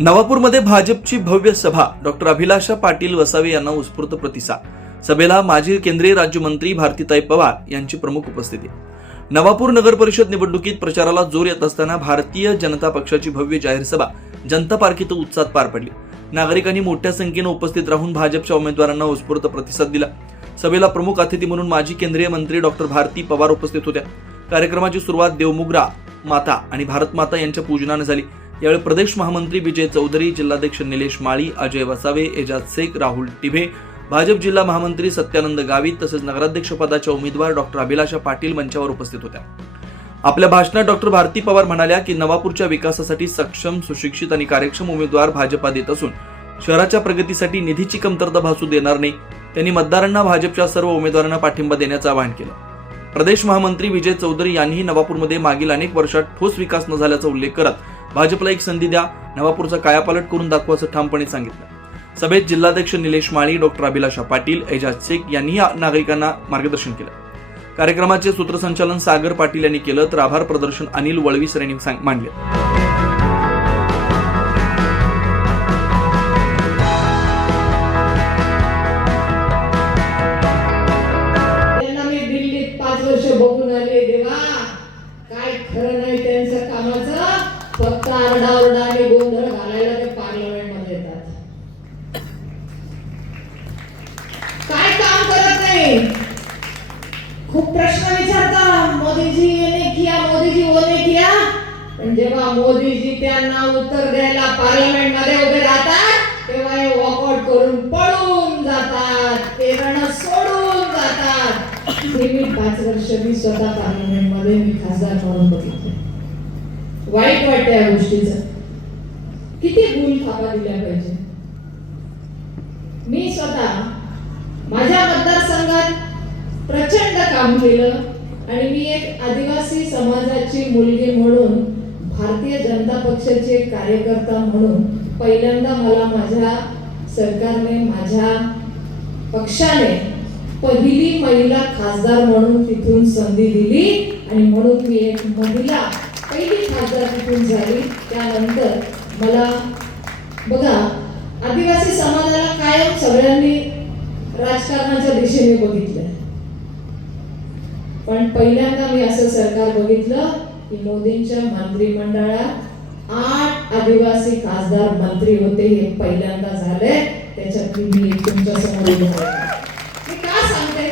नवापूरमध्ये भाजपची भव्य सभा. डॉक्टर अभिलाषा पाटील वसावे यांना उत्स्फूर्त प्रतिसाद. सभेला माजी केंद्रीय राज्यमंत्री भारतीताई पवार यांची प्रमुख उपस्थिती. नवापूर नगर परिषद निवडणुकीत प्रचाराला जोर येत असताना भारतीय जनता पक्षाची भव्य जाहीर सभा जनता पार्क इथं उत्साहात पार पडली. नागरिकांनी मोठ्या संख्येनं उपस्थित राहून भाजपच्या उमेदवारांना उत्स्फूर्त प्रतिसाद दिला. सभेला प्रमुख अतिथी म्हणून माजी केंद्रीय मंत्री डॉक्टर भारती पवार उपस्थित होत्या. कार्यक्रमाची सुरुवात देवमुग्रा माता आणि भारत माता यांच्या पूजनाने झाली. यावेळी प्रदेश महामंत्री विजय चौधरी जिल्हाध्यक्ष निलेश माळी अजय वसावे एजाज शेख राहुल टिभे भाजप जिल्हा महामंत्री सत्यानंद गावित तसेच नगराध्यक्षपदाच्या उमेदवार डॉक्टर अभिलाषा पाटील मंचावर उपस्थित होत्या. आपल्या भाषणात डॉक्टर भारती पवार म्हणाल्या की नवापूरच्या विकासासाठी सक्षम सुशिक्षित आणि कार्यक्षम उमेदवार भाजपा देत असून शहराच्या प्रगतीसाठी निधीची कमतरता भासू देणार नाही. त्यांनी मतदारांना भाजपच्या सर्व उमेदवारांना पाठिंबा देण्याचं आवाहन केलं. प्रदेश महामंत्री विजय चौधरी यांनीही नवापूरमध्ये मागील अनेक वर्षात ठोस विकास न झाल्याचा उल्लेख करत भाजपला एक संधी द्या नवापूरचा कायापालट करून दाखवाचं ठामपणे सांगितलं. सभेत जिल्हाध्यक्ष निलेश माळी डॉक्टर अभिलाषा पाटील एजाज शेख यांनीही नागरिकांना मार्गदर्शन केलं. कार्यक्रमाचे सूत्रसंचालन सागर पाटील यांनी केलं तर आभार प्रदर्शन अनिल वळवीस यांनी सांग- मांडले. पण जेव्हा मोदीजी त्यांना उत्तर द्यायला पार्लमेंटमध्ये उभे राहतात तेव्हा हे वॉकआउट करून पळून जातात ते रण सोडून जातात. हे मी पाच वर्ष मी स्वतः पार्लमेंटमध्ये मी खासदार म्हणून बघितले. वाईट वाटतं या गोष्टीचं. किती भूल थापा दिल्या पाहिजे. मी स्वतः माझ्या मतदारसंघात प्रचंड काम केलं आणि मी एक आदिवासी समाजाची मुलगी म्हणून भारतीय जनता पक्षाचे कार्यकर्ता म्हणून पहिल्यांदा मला माझ्या सरकारने माझ्या पक्षाने पहिली महिला खासदार म्हणून तिथून संधी दिली आणि म्हणून मी एक महिला पहिली खासदार तिथून झाली. त्यानंतर मला बघा आदिवासी समाजाला कायम सगळ्यांनी राजकारणाच्या दिशेने बघितलं पण पहिल्यांदा मी असं सरकार बघितलं की मोदींच्या मंत्रिमंडळात आठ आदिवासी खासदार मंत्री होते हे पहिल्यांदा झाले त्याच्यातली मी तुमच्यासमोर मी का सांगते?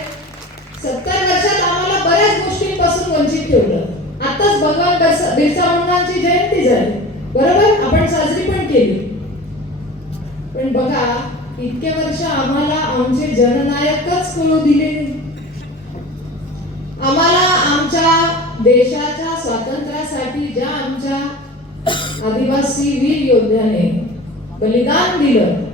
सत्तर वर्षात आम्हाला बऱ्याच गोष्टींपासून वंचित ठेवलं. आताच भगवान बिरसा मुंडांची जयंती झाली. बरोबर? आपण साजरी पण केली. पण बघा इतके वर्ष आम्हाला आमचे जननायकच कळू दिले आम्हाला आमच्या देशाच्या स्वातंत्र्यासाठी ज्या आमच्या आदिवासी वीर योद्ध्याने बलिदान दिलं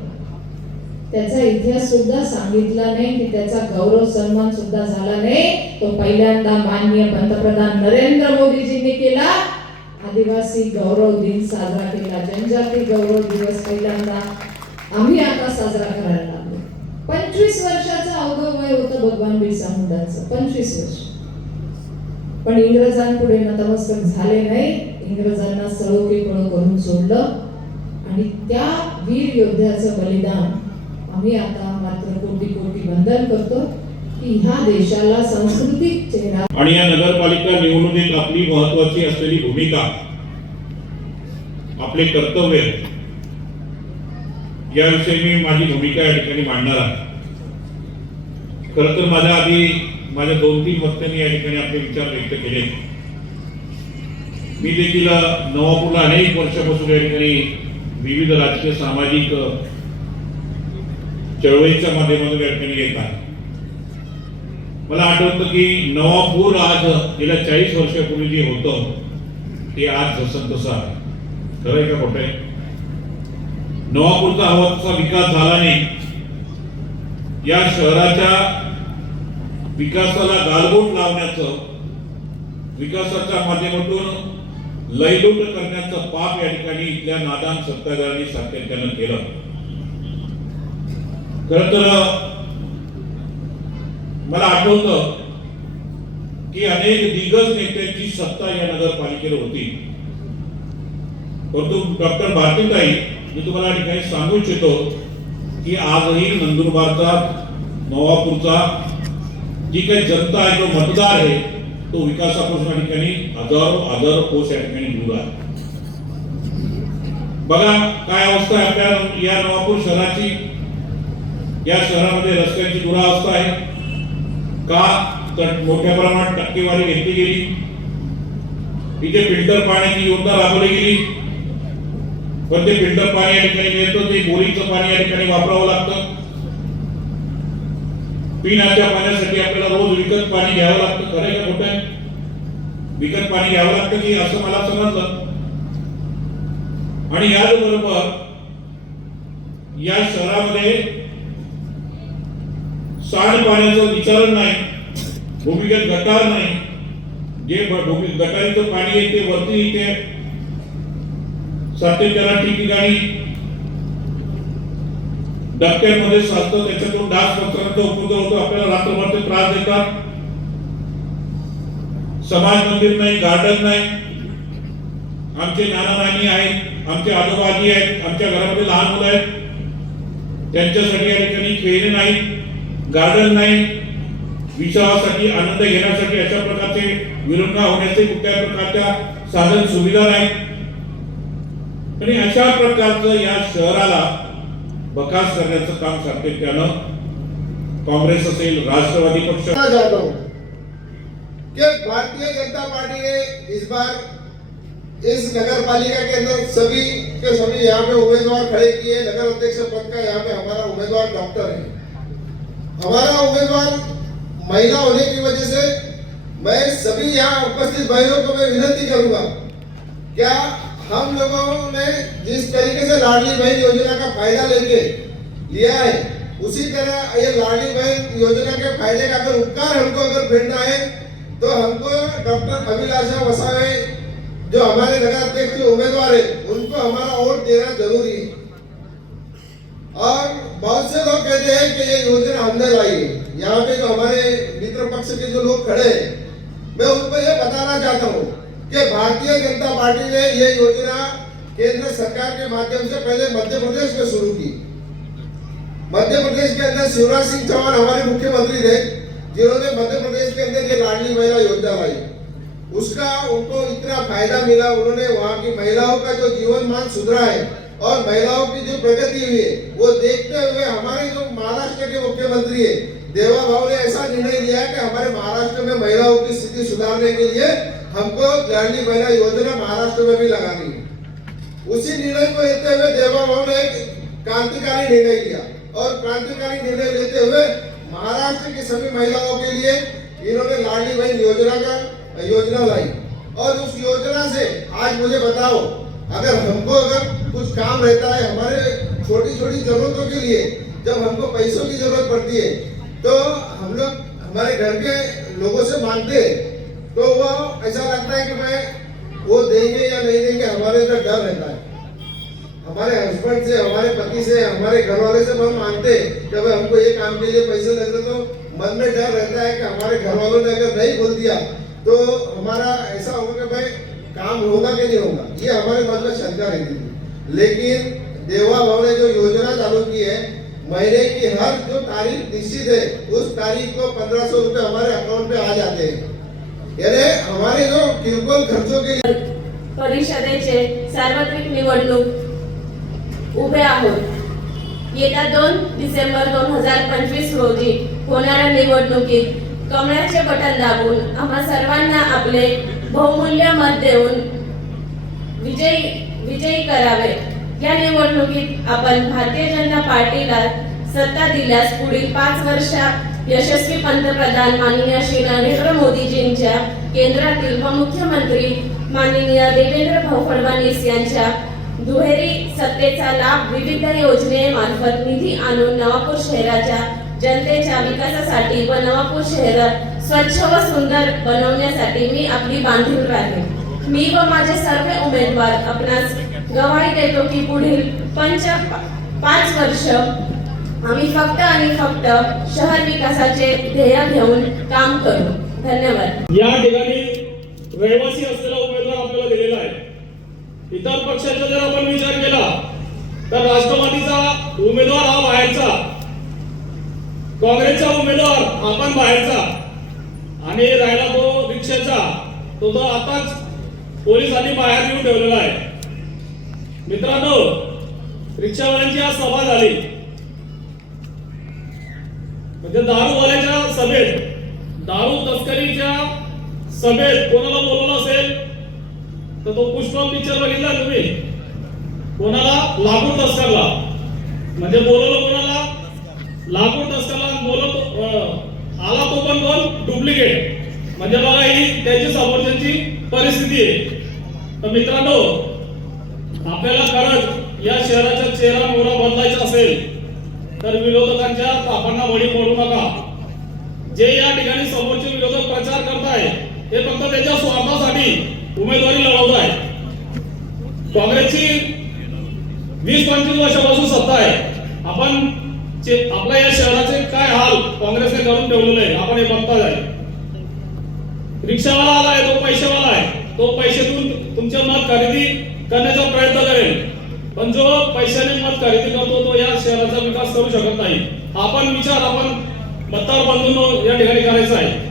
त्याचा इतिहास सुद्धा सांगितला नाही की त्याचा गौरव सन्मान सुद्धा झाला नाही. तो पहिल्यांदा माननीय पंतप्रधान नरेंद्र मोदीजींनी केला. आदिवासी गौरव दिन साजरा केला जनजाती गौरव दिवस पहिल्यांदा आम्ही आता साजरा करायला लागलो. पंचवीस वर्षाचं अवघं वय होतं भगवान बिरसा मुंडांचं पंचवीस वर्ष. पण इंग्रजांपुढे नतमस्तक झाले नाही. इंग्रजांना सळोके करून सोडलं. आणि त्या वीर योद्ध्याचं बलिदान आम्ही आता मात्र कोटी कोटी वंदन करतो की ह्या देशाला सांस्कृतिक चेहरा आणि या नगरपालिका निवडणुकीत आपली महत्वाची असलेली भूमिका आपले कर्तव्य याविषयी मी माझी भूमिका या ठिकाणी मांडणार आहे. खर तर माझ्या आधी माझ्या दोन तीन वक्त्यांनी या ठिकाणी आपले विचार व्यक्त केले. मी देखील नवापूरला अनेक वर्षापासून या ठिकाणी विविध राजकीय सामाजिक चळवळीच्या माध्यमातून या ठिकाणी येत आहे. मला आठवतं की नवापूर आज गेल्या चाळीस वर्षापूर्वी जे होतं ते आज जसं तसं आहे. खरं आहे का खोटं आहे? नवापूरचा हवा तसा विकास झाला नाही. या शहराच्या विकासाला गालबोट लावण्याचं विकासाच्या माध्यमातून लयलूट करण्याचं पाप या ठिकाणी इथल्या नादान सत्ताधाऱ्यांनी सातत्यानं केलं. खर तर मला आठवत की अनेक दिग्गज नेत्यांची सत्ता या नगरपालिकेवर होती. परंतु डॉक्टर भारतीताई मी तुम्हाला या ठिकाणी सांगू इच्छितो की आजही नंदुरबारचा नवापूरचा जी काही जनता आहे जो मतदार आहे तो विकासापासून या ठिकाणी हजारो हजारो कोस या ठिकाणी दूर आहे बघा काय अवस्था आहे आपल्या या नवापूर शहराची. या शहरामध्ये रस्त्यांची दुरावस्था आहे. का? तर मोठ्या प्रमाणात टक्केवारी घेतली गेली. इथे फिल्टर पाण्याची योजना राबवली गेली. पण ते फिल्टर पाणी या ठिकाणी मिळतं ते बोरीचं पाणी या ठिकाणी वापरावं लागतं. पिण्याच्या पाण्यासाठी आपल्याला रोज विकत पाणी घ्यावं लागतं. खरं आहे का खोटं? आहे विकत पाणी घ्यावं लागतं की असं मला समजलं? आणि याचबरोबर या शहरामध्ये सांडपाण्याचं विचारण नाही भूमिगत गटार नाही. जे गटारीचं पाणी आहे ते वरती येते. सातत्याला ठिकठिकाणी डबक्यांमध्ये साधतो त्याच्यातून डास मच्छरांचा उपद्रव होतो आपल्याला रात्रभर ते त्रास देतात. समाज मंदिर नाही गार्डन नाही. आमचे नाना नानी आहेत आमचे आजोबा आजी आहेत आमच्या घरामध्ये लहान मुलं आहेत. त्यांच्यासाठी या ठिकाणी खेळणे नाही गार्डन नाही. विचारासाठी आनंद घेण्यासाठी अशा प्रकारचे विरंगा होण्याचे कुठल्या प्रकारच्या साधन सुविधा नाही आणि अशा प्रकारचं या शहराला बकास करण्याचं काम सातत्यानं काँग्रेस असेल राष्ट्रवादी पक्ष. भारतीय जनता पार्टी ने इस बार इस नगर पालिका के अंदर सभी के सभी यहाँ पे उम्मीदवार खड़े किए. नगर अध्यक्ष पद का यहाँ पे हमारा उम्मीदवार डॉक्टर है. हमारा उम्मीदवार महिला होने की वजह से मैं सभी यहाँ उपस्थित भाइयों को मैं विनती करूंगा क्या हम लोगों ने जिस तरीके से लाडली बहन योजना का फ़ायदा लेके लिया है, उसी तरह ये लाडली बहन योजना के फ़ायदे का अगर उपकार हमको अगर भिड़ना है तो हमको डॉक्टर अभिलाषा वसावे, जो हमारे नगर अध्यक्ष के उम्मीदवार है, उनको हमारा वोट देना ज़रूरी है। और बहुत से लोग कहते हैं कि ये योजना हमने लाई है। यहाँ पे जो हमारे मित्र पक्ष के जो लोग खड़े हैं, मैं उनको ये बताना चाहता हूँ कि भारतीय जनता पार्टी ने ये योजना केंद्र सरकार के माध्यम से पहले मध्य प्रदेश में शुरू की। मध्य प्रदेश के अंदर शिवराज सिंह चौहान हमारे मुख्यमंत्री थे, जिन्होंने मध्य प्रदेश के अंदर ये लाडली महिला योजना लाई उसका उनको इतना फ़ायदा मिला, उन्होंने वहाँ की महिलाओं का जो जीवन मान सुधरा है और महिलाओं की जो प्रगति हुई है, वो देखते हुए हमारे जो महाराष्ट्र के मुख्यमंत्री है, देवा भाव ने ऐसा निर्णय लिया कि हमारे महाराष्ट्र में महिलाओं की स्थिति सुधारने के लिए हमको लाडली महिला योजना महाराष्ट्र में भी लगानी है। उसी निर्णय को लेते हुए देवा भाव ने एक क्रांतिकारी निर्णय लिया। और क्रांतिकारी निर्णय लेते हुए महाराष्ट्र की सभी महिलाओं के लिए इन्होंने लाडली बहन योजना का योजना लाई। और उस योजना से आज मुझे बताओ अगर हमको अगर कुछ काम रहता है हमारे छोटी छोटी जरूरतों के लिए जब हमको पैसों की जरूरत पड़ती है तो हम लोग हमारे घर के लोगों से मांगते हैं। तो वो ऐसा लगता है कि मैं वो देंगे या नहीं देंगे, हमारे अंदर डर रहता है। हमारे हस्बैंड से, हमारे पति से, हमारे घर वाले से हम मांगते हैं कि भाई, हमको ये काम के लिए पैसे रहे तो मन में डर रहता है कि हमारे घर वालों ने अगर नहीं बोल दिया तो हमारा ऐसा होगा कि भाई, काम होगा कि नहीं होगा? ये हमारे मन में शंका रहती थी लेकिन देवा भाव ने जो योजना चालू की है, महीने की हर जो तारीख निश्चित है, उस तारीख को पंद्रह सौ रुपए हमारे अकाउंट पे आ जाते हैं। याने हमारे जो किरकोल खर्चों के लिए परिषदेचे सार्वत्रिक निवडणूक उभे आहोत. येत्या दोन डिसेंबर दोन हजार पंचवीस रोजी होणाऱ्या निवडणुकीत कमळाचे बटन दाबून आम्हा सर्वांना आपले बहुमूल्य मत देऊन विजयी विजयी करावे. या निवडणुकीत आपण भारतीय जनता पार्टीला सत्ता दिल्यास पुढील पाच वर्षात यशस्वी पंतप्रधान माननीय श्री नरेंद्र मोदीजींच्या केंद्रातील व मुख्यमंत्री माननीय देवेंद्र भाऊ फडणवीस यांच्या दुहेरी सत्तेचा लाभ विविध योजनेमार्फत निधी आणून नवापूर शहराच्या जनतेच्या विकासासाठी व नवापूर शहर स्वच्छ व सुंदर बनवण्यासाठी मी आपली बांधील राहील मी व माझे सर्व उमेदवार आपणास गवाही देतो की पुढील पंच पाच वर्ष आम्ही फक्त आणि फक्त शहर विकासाचे ध्येय घेऊन काम करू. धन्यवाद. या ठिकाणी रहिवासी असलेला उमेदवार आपल्याला दिलेला आहे. इतर पक्षाचा जर आपण विचार केला तर राष्ट्रवादीचा उमेदवार हा बाहेरचा. काँग्रेसचा उमेदवार आपण बाहेरचा. आणि राहिला तो रिक्षाचा तो तो आताच पोलिसांनी बाहेर येऊन ठेवलेला आहे. मित्रांनो रिक्षावाल्यांची आज सभा झाली. म्हणजे दारूवाल्याच्या सभेत दारू तस्करीच्या सभेत कोणाला बोलवलं असेल? तर तो पुष्पम पिक्चर बघितला तुम्ही? कोणाला? लाकूड तस्करला. म्हणजे बोलवलं कोणाला? लाकूड तस्करला. बोलवतो आला तो पण कोण? डुप्लिकेट म्हणजे बघा ही त्याची समोरच्याची परिस्थिती आहे. तर मित्रांनो आपल्याला खरंच या शहराचा चेहरा मोहरा बदलायचा असेल तर विरोधकांच्या तापांना बळी पडू नका जे या ठिकाणी समोरचे विरोधक प्रचार हे फक्त त्यांच्या स्वार्थासाठी उमेदवारी लढवत आहे. काँग्रेसची वीस पंचवीस वर्षापासून सत्ता आहे. आपण आपल्या या शहराचे काय हाल काँग्रेसने करून ठेवलेले आहे आपण हे बघताच आहे. रिक्षावाला आलाय तो पैसेवाला आहे. तो पैसे देऊन तुमचे मत खरेदी करण्याचा प्रयत्न करेल. पण जो पैशाने मत खरेदी करतो तो या शहराचा विकास करू शकत नाही. आपण विचार आपण मतदार बंधून या ठिकाणी करायचा आहे.